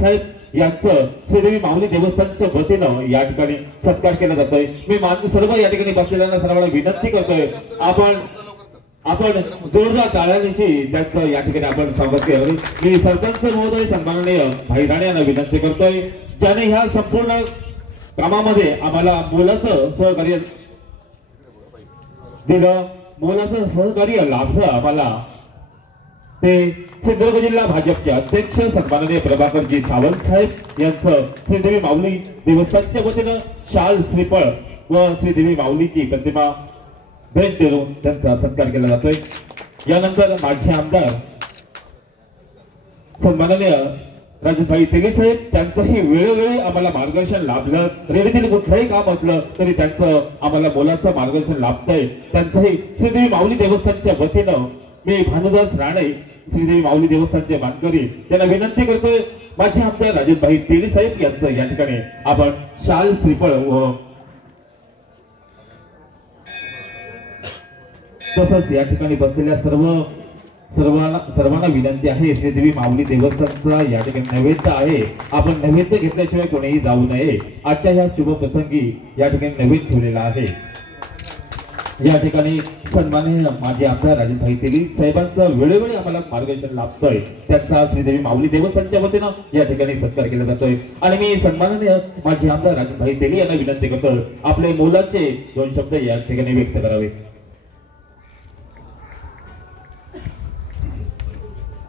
साहेब यांचं श्रीदेवी माऊली देवस्थानच्या वतीनं या ठिकाणी सत्कार केला जातोय। मी सर्व या ठिकाणी बसलेल्यांना सर्वांना विनंती करतोय, आपण जोरदार टाळ्यांशी त्यांचं या ठिकाणी आपण स्वागत केलं। मी सरपंच महोदय सन्माननीय भाई राणे यांना विनंती करतोय, ज्याने ह्या संपूर्ण कामामध्ये आम्हाला मोलाचं सहकार्य दिलं, मोलाचं सहकार्य लाभलं आम्हाला। ते सिंधुदुर्ग जिल्हा भाजपचे अध्यक्ष सन्माननीय प्रभाकरजी सावंत साहेब यांचं श्रीदेवी माऊली देवस्थानच्या वतीनं शाल, श्रीफळ व श्रीदेवी माऊलीची प्रतिमा भेट देऊन त्यांचा सत्कार केला जातोय। यानंतर माजी आमदार सन्माननीय राजूभाई तेली साहेब, त्यांचंही वेळोवेळी आम्हाला मार्गदर्शन लाभलं। रेल्वेतील कुठलंही काम असलं तरी त्यांचं आम्हाला मोलाचं मार्गदर्शन लाभतंय। त्यांचंही श्रीदेवी माऊली देवस्थानच्या वतीनं मी भानुदास राणे, श्रीदेवी माऊली देवस्थानचे मानकरी त्यांना विनंती करतोय, माझे आमदार राजूभाई तेली साहेब यांचं या ठिकाणी आपण शाल, श्रीफळ व तसंच या ठिकाणी बसलेल्या सर्वांना विनंती आहे, श्रीदेवी माऊली देवस्थानचा या ठिकाणी नैवेद्य आहे, आपण नैवेद्य घेतल्याशिवाय कोणीही जाऊ नये। आजच्या ह्या शुभ प्रसंगी या ठिकाणी नैवेद्य ठेवलेला आहे। या ठिकाणी सन्माननीय माझे आमदार राजूभाई तेली साहेबांचं वेळोवेळी आम्हाला मार्गदर्शन लाभतोय, त्यांचा श्रीदेवी माऊली देवस्थानच्या वतीनं या ठिकाणी सत्कार केला जातोय। आणि मी सन्माननीय माझे आमदार राजूभाई तेली यांना विनंती करतोय, आपले मोलाचे 2 शब्द या ठिकाणी व्यक्त करावे।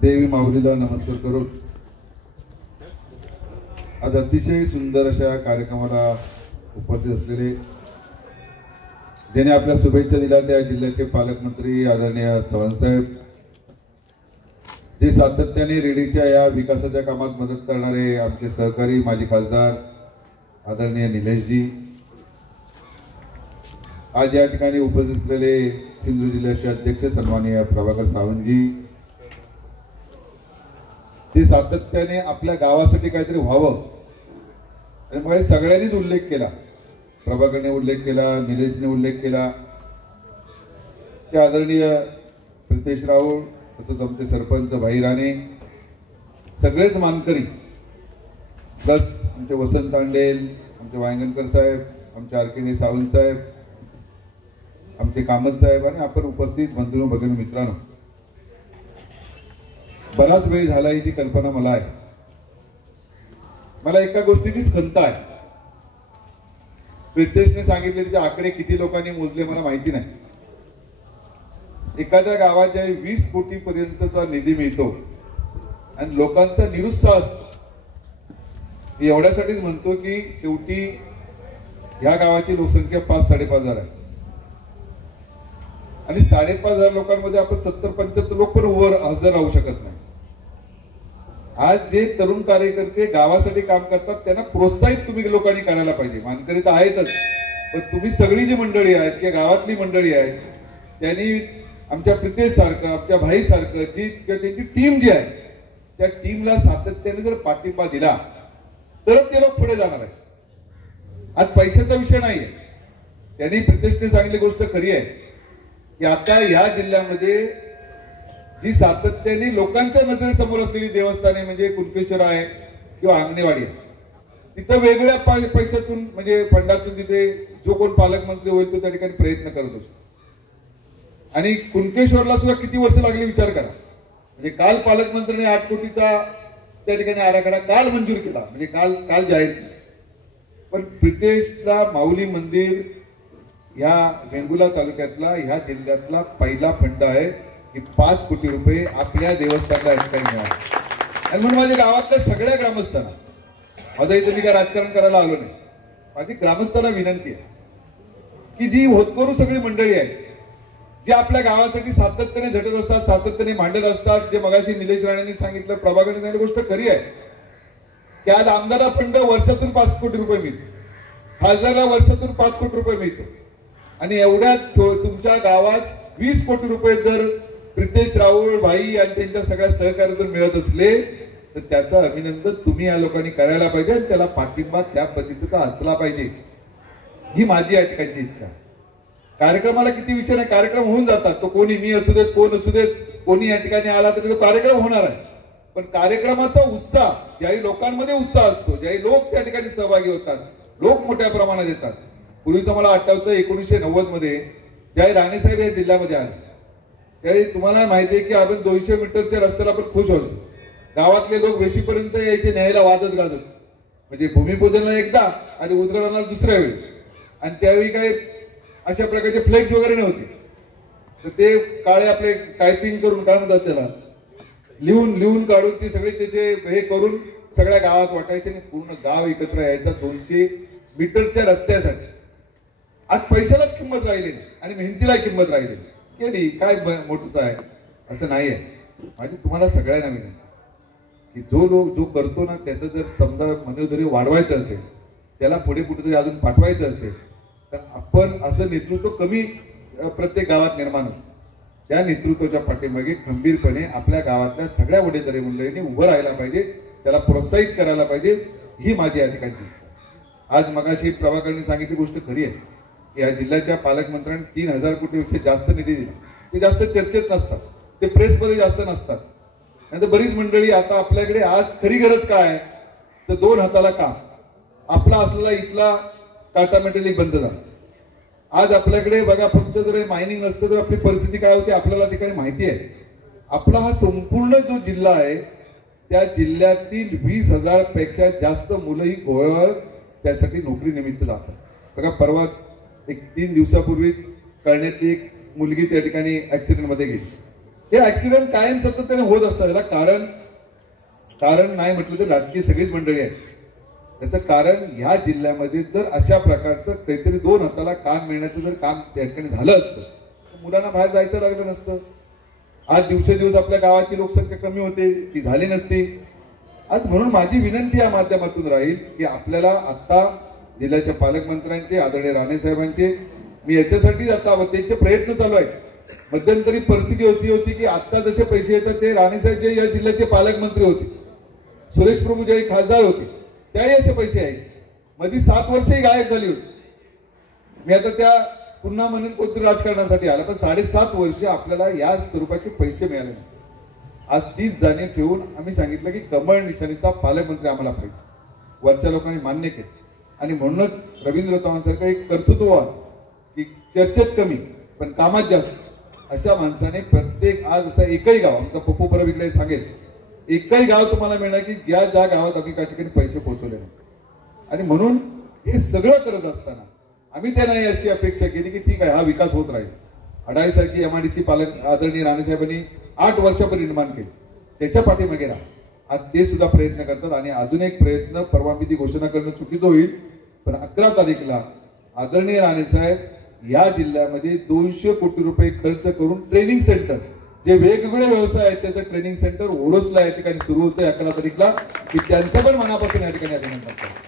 देवी माऊलीला नमस्कार करून आज अतिशय सुंदर अशा कार्यक्रमाला उपस्थित असलेले, ज्याने आपल्या शुभेच्छा दिल्या त्या जिल्ह्याचे पालकमंत्री आदरणीय चव्हाण साहेब, जे सातत्याने रेडीच्या या विकासाच्या कामात मदत करणारे आमचे सहकारी माजी खासदार आदरणीय निलेशजी, आज या ठिकाणी उपस्थित असलेले सिंधुदुर्ग जिल्ह्याचे अध्यक्ष सन्माननीय प्रभाकर सावंतजी, ते सातत्याने आपल्या गावासाठी काहीतरी व्हावं आणि मग सगळ्यांनीच उल्लेख केला, प्रभाकरने उल्लेख केला, निलेशने उल्लेख केला, ते आदरणीय प्रितेश राऊळ, तसंच आमचे सरपंच भाई राणे, सगळेच मानकरी, प्लस आमचे वसंत तांडेल, आमचे वांगणकर साहेब, आमचे आरकेडी सावंत साहेब, आमचे कामत साहेब आणि आपण उपस्थित बंधू भगिनी मित्रांनो, बराच वेळ झाला याची कल्पना मला आहे। मला एका गोष्टीचीच खंत आहे, प्रितेशने सांगितले त्याचे आकडे किती लोकांनी मोजले मला माहिती नाही। एखाद्या गावात ज्या 20 कोटी पर्यंतचा निधी मिळतो आणि लोकांचा निरुत्साह असतो, एवढ्यासाठीच म्हणतो की शेवटी ह्या गावाची लोकसंख्या 5-5.5 आहे आणि 5.5 लोकांमध्ये आपण 70-75 लोक पण हजर राहू शकत नाही। आज जे तरुण कार्यकर्ते गावासाठी काम करतात त्यांना प्रोत्साहित तुम्ही लोकांनी करायला पाहिजे। मानकरी तर आहेतच, पण तुम्ही सगळी जी मंडळी आहेत किंवा गावातली मंडळी आहेत त्यांनी आमच्या प्रितेश सारखं, आमच्या भाई सारखं जी त्यांची टीम जी आहे त्या टीमला सातत्याने जर पाठिंबा दिला तर ते लोक पुढे जाणार आहेत। आज पैशाचा विषय नाहीये, त्यांनी प्रितेशने सांगितली गोष्ट खरी आहे की आता या जिल्ह्यामध्ये जी सातत्याने लोकांच्या नजरेसमोर असलेली देवस्थाने म्हणजे कुणकेश्वर आहे किंवा अंगणेवाडी आहे, तिथं वेगळ्या पैशातून म्हणजे फंडातून तिथे जो कोण पालकमंत्री होईल तो त्या ठिकाणी प्रयत्न करत असतो। आणि कुणकेश्वरला सुद्धा किती वर्ष लागली विचार करा, म्हणजे काल पालकमंत्र्यांनी 8 कोटीचा त्या ठिकाणी आराखडा काल मंजूर केला, म्हणजे काल जाहीर केला। पण प्रितेशला माऊली मंदिर ह्या वेंगुला तालुक्यातला ह्या जिल्ह्यातला पहिला फंड आहे की 5 कोटी रुपये आपल्या देवस्थानला ठिकाणी मिळाले। आणि म्हणून माझ्या गावातल्या सगळ्या ग्रामस्थांना, माझं इथे मी काय राजकारण करायला आलो नाही, माझी ग्रामस्थांना विनंती आहे की जी होतकरू सगळी मंडळी आहे, जे आपल्या गावासाठी सातत्याने झटत असतात, सातत्याने मांडत असतात, जे मगाशी निलेश राणेंनी सांगितलं, प्रभाकरने सांगितलं गोष्ट खरी आहे की आज आमदारा फंड वर्षातून 5 कोटी रुपये मिळतो, खासदाराला वर्षातून 5 कोटी रुपये मिळतो आणि एवढ्यात तुमच्या गावात 20 कोटी रुपये जर प्रितेश राऊळ भाई आणि त्यांच्या सगळ्या सहकार्यातून मिळत असले तर त्याचं अभिनंदन तुम्ही या लोकांनी करायला पाहिजे आणि त्याला पाठिंबा त्या पद्धतीचा असला पाहिजे, ही माझी या ठिकाणची इच्छा। कार्यक्रमाला किती विषय नाही, कार्यक्रम होऊन जातात, तो कोणी मी असू देत कोण असू देत कोणी या ठिकाणी आला तर तो कार्यक्रम होणार आहे, पण कार्यक्रमाचा उत्साह, ज्याही लोकांमध्ये उत्साह असतो, ज्याही लोक त्या ठिकाणी सहभागी होतात, लोक मोठ्या प्रमाणात येतात. पूर्वीचं मला आठवतं 1990 मध्ये ज्यावेळी राणेसाहेब या जिल्ह्यामध्ये आले त्यावेळी तुम्हाला माहिती आहे की आपण 200 मीटरच्या रस्त्याला आपण खुश होतो. गावातले लोक वेशीपर्यंत यायचे न्यायला वाजत गाजत, म्हणजे भूमिपूजनाला एकदा आणि उद्घाटनाला दुसऱ्या वेळी. आणि त्यावेळी काय अशा प्रकारचे फ्लेक्स वगैरे नव्हते, तर ते काळे आपले टायपिंग करून काय म्हणतात त्याला लिहून काढून ती सगळी त्याचे हे करून सगळ्या गावात वाटायचे आणि पूर्ण गाव एकत्र यायचा 200 मीटरच्या रस्त्यासाठी. आज पैशालाच किंमत राहिली नाही आणि मेहनतीला किंमत राहिली केली काय मोठंच आहे असं नाही आहे. माझी तुम्हाला सगळ्यांना विनंती की जो करतो ना त्याचं जर समजा मनोधैर्य वाढवायचं असेल, त्याला पुढे कुठेतरी अजून पाठवायचं असेल, तर आपण असं नेतृत्व कमी प्रत्येक गावात निर्माण होतं. त्या नेतृत्वाच्या पाठीमागे खंबीरपणे आपल्या गावातल्या सगळ्या वडीलधारी मंडळींनी उभं राहायला पाहिजे, त्याला प्रोत्साहित करायला पाहिजे, ही माझी या ठिकाणची इच्छा. आज मगाशी प्रभाकरने सांगितली गोष्ट खरी आहे की या जिल्ह्याच्या पालकमंत्र्यांनी 3000 कोटीपेक्षा जास्त निधी दिला. ते जास्त चर्चेत नसतात, ते प्रेसमध्ये जास्त नसतात. नाही बरीच मंडळी आता आपल्याकडे आज खरी गरज काय आहे तर 2 हाताला काम. आपला असलेला इथला टाटा मेटॅलिक बंद झाला. आज आपल्याकडे बघा फक्त जर मायनिंग नसतं तर आपली परिस्थिती काय होती आपल्याला ठिकाणी माहिती आहे. आपला हा संपूर्ण जो जिल्हा आहे त्या जिल्ह्यातील 20,000 पेक्षा जास्त मुलं ही गोव्यावर त्यासाठी नोकरी निमित्त जातात. बघा परवा 3 दिवसापूर्वी कळण्यातली एक मुलगी त्या ठिकाणी ऍक्सिडेंट मध्ये गेली. हे ऍक्सिडेंट कायम सातत्याने होत असतात. याला कारण नाही म्हटलं तर राजकीय सगळीच मंडळी आहेत. त्याचं कारण ह्या जिल्ह्यामध्ये जर अशा प्रकारचं काहीतरी 2 हाताला काम मिळण्याचं जर काम त्या ठिकाणी झालं असतं तर मुलांना बाहेर जायचं लागलं नसतं. आज दिवसेदिवस आपल्या गावाची लोकसंख्या कमी होते, ती झाली नसती. आज म्हणून माझी विनंती या माध्यमातून राहील की आपल्याला आता जिल्ह्याच्या पालकमंत्र्यांचे आदरणीय राणेसाहेबांचे मी याच्यासाठी आता त्यांचे प्रयत्न चालू आहेत. मध्यंतरी परिस्थिती होती की आता जसे पैसे येतात ते राणेसाहेब जे या जिल्ह्याचे पालकमंत्री होते, सुरेश प्रभू जे खासदार होते त्याही असे पैसे आहेत. मध्ये 7 वर्षही गायब झाली होती. मी आता त्या पुन्हा म्हणून कोणतरी राजकारणासाठी आला, पण 7.5 वर्ष आपल्याला या स्वरूपाचे पैसे मिळाले नाही. आज 30 जाणीव ठेवून आम्ही सांगितलं की कमळ निशाणीचा पालकमंत्री आम्हाला पाहिजे. वरच्या लोकांनी मान्य केलं आणि म्हणूनच रवींद्र चव्हाणांसारखं एक कर्तृत्ववान की चर्चेत कमी पण कामात जास्त अशा माणसाने प्रत्येक आज असं एकही गाव, आमचा पप्पू परब इकडे सांगेल, एकही गाव तुम्हाला मिळणार की ज्या गावात आम्ही काही ठिकाणी पैसे पोहोचवले नाही. आणि म्हणून हे सगळं करत असताना आम्ही त्यांना अशी अपेक्षा केली की ठीक आहे हा विकास होत राहील. अडाळीसारखी MIDC पालक आदरणीय राणेसाहेबांनी 8 वर्षापूर्वी निर्माण केले, त्याच्या पाठीमागे राहा. आज ते सुद्धा प्रयत्न करतात आणि अजून एक प्रयत्न, परवा मी ती घोषणा करणं चुकीचं होईल, पण 11 तारीखला आदरणीय राणेसाहेब या जिल्ह्यामध्ये 200 कोटी रुपये खर्च करून ट्रेनिंग सेंटर, जे वेगवेगळे व्यवसाय आहेत त्याचं ट्रेनिंग सेंटर ओरोसला या ठिकाणी सुरू होतं 11 तारीखला, की त्यांचं पण मनापासून या ठिकाणी अभिनंदन करतो.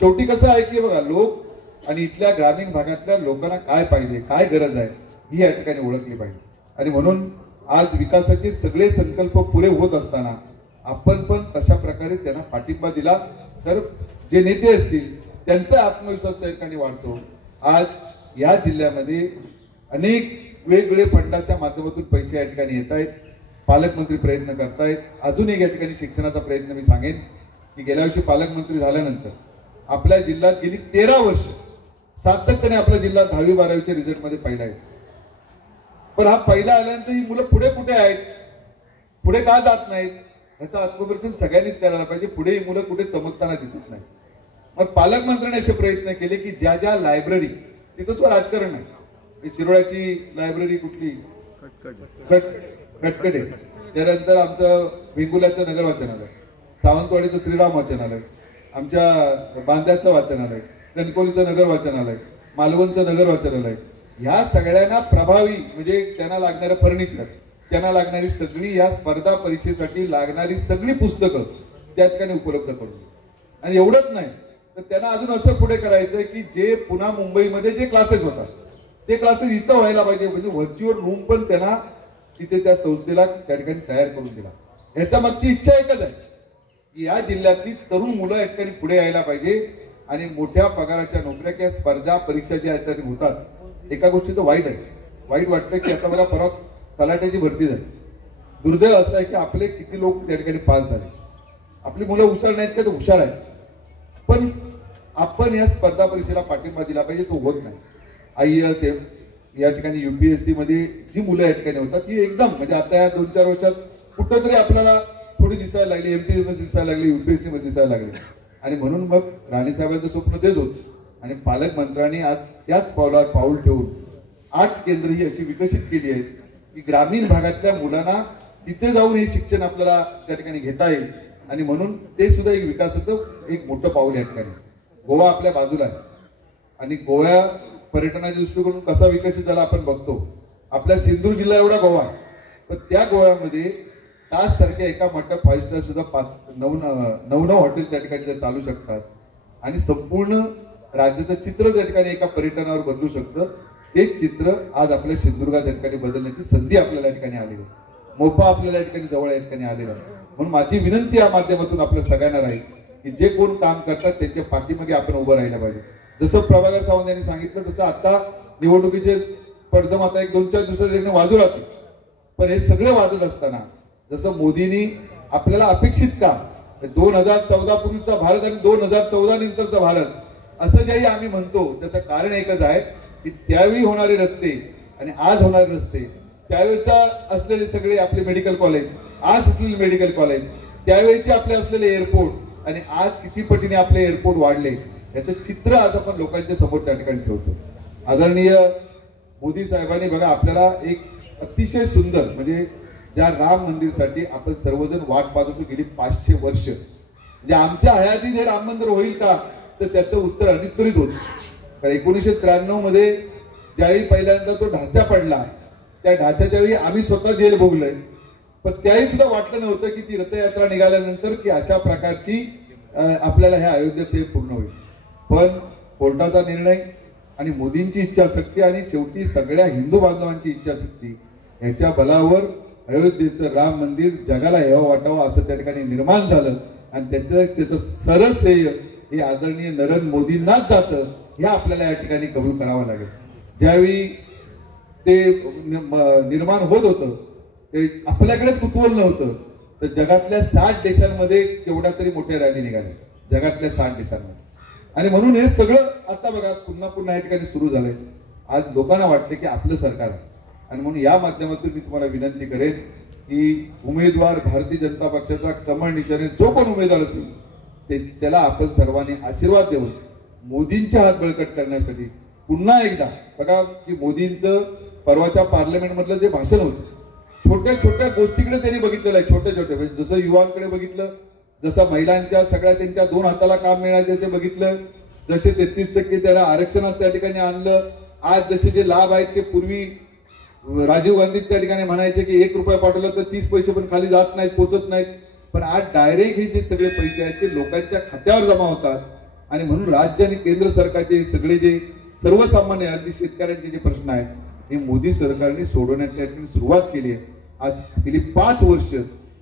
शेवटी कसं आहे की बघा लोक आणि इथल्या ग्रामीण भागातल्या लोकांना काय पाहिजे, काय गरज आहे ही या ठिकाणी ओळखली पाहिजे. आणि म्हणून आज विकासाचे सगळे संकल्प पुरे होत असताना आपण पण तशा प्रकारे त्यांना पाठिंबा दिला तर जे नेते असतील त्यांचा आत्मविश्वास त्या ठिकाणी वाढतो. आज या जिल्ह्यामध्ये अनेक वेगवेगळे फंडाच्या माध्यमातून पैसे या ठिकाणी येत आहेत. पालकमंत्री प्रयत्न करतायत. अजून एक या ठिकाणी शिक्षणाचा प्रयत्न मी सांगेन की गेल्या वर्षी पालकमंत्री झाल्यानंतर आपल्या जिल्ह्यात गेली 13 वर्ष सातत्याने आपला जिल्हा 10वी-12वीच्या रिझल्ट मध्ये पहिला आहे. पण हा पहिला आल्यानंतर ही मुलं पुढे कुठे आहेत, पुढे का जात नाहीत याचं आत्मपरीक्षण सगळ्यांनीच करायला पाहिजे. पुढे ही मुलं कुठे चमकताना दिसत नाही. मग पालकमंत्र्यांनी असे प्रयत्न केले की ज्या ज्या लायब्ररी, तिथं सुद्धा राजकारण नाही, शिरोळ्याची लायब्ररी कुठली खटकडे, त्यानंतर आमचं वेंगुर्ल्याचं नगर वाचनालय, सावंतवाडीचं श्रीराम वाचनालय, आमच्या बांद्याचं वाचनालय, कणकोलीचं नगर वाचनालय, मालवणचं नगर वाचनालय, ह्या सगळ्यांना प्रभावी म्हणजे त्यांना लागणारं फर्निचर, त्यांना लागणारी सगळी या स्पर्धा परीक्षेसाठी लागणारी सगळी पुस्तकं त्या ठिकाणी उपलब्ध करून. आणि एवढंच नाही तर त्यांना अजून असं पुढे करायचंय की जे पुन्हा मुंबईमध्ये जे क्लासेस होतात ते क्लासेस इथं व्हायला पाहिजे. म्हणजे व्हर्च्युअल रूम पण त्यांना तिथे त्या संस्थेला त्या ठिकाणी तयार करून दिला. ह्याच्या मागची इच्छा एकच आहे की या जिल्ह्यातली तरुण मुलं या ठिकाणी पुढे यायला पाहिजे आणि मोठ्या पगाराच्या नोकऱ्या किंवा स्पर्धा परीक्षा ज्या ठिकाणी होतात. एका गोष्टीचं वाईट आहे, वाईट वाटतं की आता बघा परत तलाट्याची भरती झाली, दुर्दैव असं आहे की आपले किती लोक त्या ठिकाणी पास झाले. आपली मुलं हुशार नाहीत का, तर हुशार आहेत, पण आपण या स्पर्धा परीक्षेला पाठिंबा दिला पाहिजे. तो होत नाही. IAS या ठिकाणी UPSC मध्ये जी मुलं या ठिकाणी होतात ती एकदम म्हणजे आता या 2-4 वर्षात कुठंतरी आपल्याला थोडी दिसायला लागली, MPSC मध्ये दिसायला लागली, UPSC मध्ये दिसायला लागली. आणि म्हणून मग राणे साहेबांचं स्वप्न तेच होतं. आणि पालकमंत्र्यांनी आज त्याच पावलावर पाऊल ठेवून 8 केंद्र ही अशी विकसित केली आहेत की ग्रामीण भागातल्या मुलांना तिथे जाऊन हे शिक्षण आपल्याला त्या ठिकाणी घेता येईल. आणि म्हणून ते सुद्धा एक विकासाचं एक मोठं पाऊल या ठिकाणी. गोवा आपल्या बाजूला आहे आणि गोवा पर्यटनाच्या दृष्टिकोन कसा विकसित झाला आपण बघतो. आपल्या सिंधुदुर्ग जिल्हा एवढा गोवा आहे, पण त्या गोव्यामध्ये ताज सारख्या एका मोठ्या 5 स्टार सुद्धा 9 हॉटेल त्या ठिकाणी चालू शकतात. आणि संपूर्ण राज्याचं चित्र त्या ठिकाणी एका पर्यटनावर बदलू शकतं. तेच चित्र आज आपल्या सिंधुदुर्गात या ठिकाणी बदलण्याची संधी आपल्याला या ठिकाणी आलेली आहे. मोफा आपल्याला या ठिकाणी जवळ या ठिकाणी आलेला आहे. म्हणून माझी विनंती या माध्यमातून आपल्या सगळ्यांना राहील की जे कोण काम करतात त्यांच्या पाठीमागे आपण उभं राहिलं पाहिजे. जसं प्रभाकर सावंत यांनी सांगितलं तसं आता निवडणुकीचे पडदम आता 1-2-4 दिवसात वाजू राहते. पण हे सगळे वाजत असताना जसं मोदींनी आपल्याला अपेक्षित काम 2014 पूर्वीचा भारत आणि 2014 नंतरचा भारत असं ज्याही आम्ही म्हणतो त्याचं कारण एकच आहे की त्यावेळी होणारे रस्ते आणि आज होणारे रस्ते, त्यावेळेचा असलेले सगळे आपले मेडिकल कॉलेज, आज असलेले मेडिकल कॉलेज, त्यावेळेचे आपले असलेले एअरपोर्ट आणि आज किती पटीने आपले एअरपोर्ट वाढले याचं चित्र आज आपण लोकांच्या समोर त्या ठिकाणी ठेवतो. आदरणीय मोदी साहेबांनी बघा आपल्याला एक अतिशय सुंदर म्हणजे ज्या राम मंदिरसाठी आपण सर्वजण वाट पाहत होतो गेली 500 वर्ष, म्हणजे आमच्या हयातीत हे राम मंदिर होईल का, तर त्याचं उत्तर अनित्वरित होतं. कारण 1993 मध्ये ज्यावेळी पहिल्यांदा तो ढाचा पडला त्या ढाच्याच्या वेळी आम्ही स्वतः जेल भोगलोय, पण त्याही सुद्धा वाटलं नव्हतं की ती रथयात्रा निघाल्यानंतर की अशा प्रकारची आपल्याला ह्या अयोध्येत पूर्ण होईल. पण कोर्टाचा निर्णय आणि मोदींची इच्छाशक्ती आणि शेवटी सगळ्या हिंदू बांधवांची इच्छाशक्ती याच्या बलावर अयोध्येचं राम मंदिर जगाला यावं वाटावं असं त्या ठिकाणी निर्माण झालं. आणि त्याचं सरळ श्रेय हे आदरणीय नरेंद्र मोदींनाच जातं हे आपल्याला या ठिकाणी कबूल करावं लागेल. ज्यावेळी ते निर्माण होत होतं ते आपल्याकडेच कुतूहल नव्हतं, तर जगातल्या 60 देशांमध्ये केवढ्या तरी मोठ्या रॅली निघाल्या जगातल्या 60 देशांमध्ये. आणि म्हणून हे सगळं आता बघा पुन्हा या ठिकाणी सुरू झालंय. आज लोकांना वाटतं की आपलं सरकार आहे. आणि म्हणून या माध्यमातून मी तुम्हाला विनंती करेन की उमेदवार भारतीय जनता पक्षाचा कमळ निशाणे जो पण उमेदवार असेल त्याला आपण सर्वांनी आशीर्वाद देऊन मोदींचे हात बळकट करण्यासाठी पुन्हा एकदा बघा की मोदींचं परवाच्या पार्लमेंट मधलं जे भाषण होतं छोट्या छोट्या गोष्टीकडे त्यांनी बघितलेलं आहे. छोटे म्हणजे जसं युवांकडे बघितलं, जसं महिलांच्या सगळ्या त्यांच्या 2 हाताला काम मिळायचे ते बघितलं, जसे 33% त्याला आरक्षणात त्या ठिकाणी आणलं. आज जसे जे लाभ आहेत ते पूर्वी राजीव गांधी त्या ठिकाणी म्हणायचे की 1 रुपया पाठवला तर 30 पैसे पण खाली जात नाहीत, पोचत नाहीत. पण आज डायरेक्ट हे जे सगळे पैसे आहेत ते लोकांच्या खात्यावर जमा होतात. आणि म्हणून राज्य आणि केंद्र सरकारचे सगळे जे सर्वसामान्य अगदी शेतकऱ्यांचे जे प्रश्न आहेत हे मोदी सरकारने सोडवण्याची सुरुवात केली आहे. आज गेली 5 वर्ष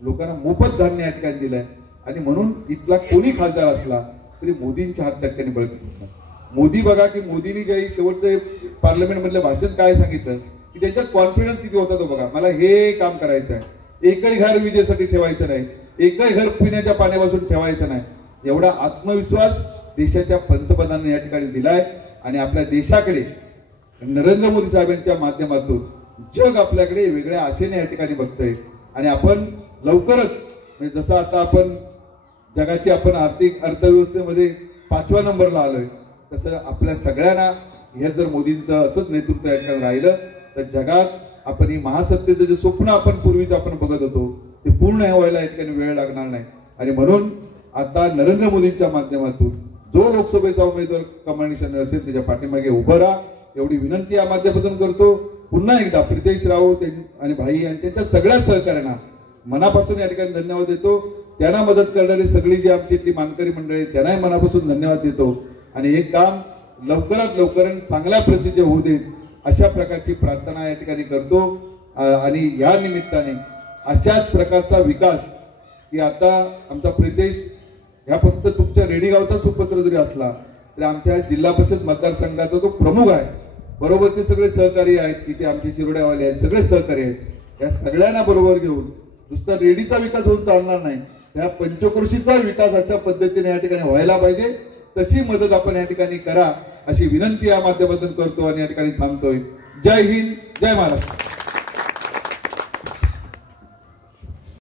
लोकांना मोफत धान्य या ठिकाणी दिलंय. आणि म्हणून इथला कोणी खासदार असला तरी मोदींच्या हात त्या ठिकाणी बळकट होतात. मोदी बघा की मोदींनी जे शेवटचं पार्लमेंट मधलं भाषण काय सांगितलं की त्याच्यात कॉन्फिडन्स किती होता तो बघा. मला हे काम करायचं आहे, एकही घर विजेसाठी ठेवायचं नाही, एकही घर पिण्याच्या पाण्यापासून ठेवायचं नाही, एवढा आत्मविश्वास देशाच्या पंतप्रधानांनी या ठिकाणी दिलाय. आणि आपल्या देशाकडे नरेंद्र मोदी साहेबांच्या माध्यमातून जग आपल्याकडे वेगळ्या आशेने या ठिकाणी बघतोय. आणि आपण लवकरच म्हणजे जसं आता आपण जगाची आपण आर्थिक अर्थव्यवस्थेमध्ये 5व्या नंबरला आलोय, तसं आपल्या सगळ्यांना हे जर मोदींचं असंच नेतृत्व या ठिकाणी राहिलं तर जगात आपण ही महासत्तेचं जे स्वप्न आपण पूर्वीच आपण बघत होतो ते पूर्ण व्हायला या ठिकाणी वेळ लागणार नाही. आणि म्हणून आता नरेंद्र मोदींच्या माध्यमातून जो लोकसभेचा उमेदवार कमळ निशाणे असेल त्याच्या पाठीमागे उभं राहा एवढी विनंती या माध्यमातून करतो. पुन्हा एकदा प्रितेश राऊत आणि भाई आणि त्यांच्या सगळ्या सहकार्यांना मनापासून या ठिकाणी धन्यवाद देतो. त्यांना मदत करणारी सगळी जी आमची इथली मानकरी मंडळी त्यांनाही मनापासून धन्यवाद देतो. आणि हे काम लवकरात लवकर चांगल्या प्रतीचे होऊ देत अशा प्रकारची प्रार्थना या ठिकाणी करतो. आणि या निमित्ताने अशाच प्रकारचा विकास की आता आमचा प्रितेश ह्या फक्त तुमच्या रेडीगावचा सुपुत्र जरी असला तरी आमच्या जिल्हा परिषद मतदारसंघाचा तो प्रमुख आहे. बरोबरचे सगळे सहकारी आहेत, इथे आमचे शिरोड्यावाले आहेत, सगळे सहकारी आहेत. या सगळ्यांना बरोबर घेऊन नुसता रेडीचा विकास होऊन चालणार नाही, त्या पंचक्रोशीचा विकास अशा पद्धतीने या ठिकाणी व्हायला पाहिजे. तशी मदत आपण या ठिकाणी करा अशी विनंती या माध्यमातून करतो आणि या ठिकाणी थांबतोय. जय हिंद, जय महाराष्ट्र.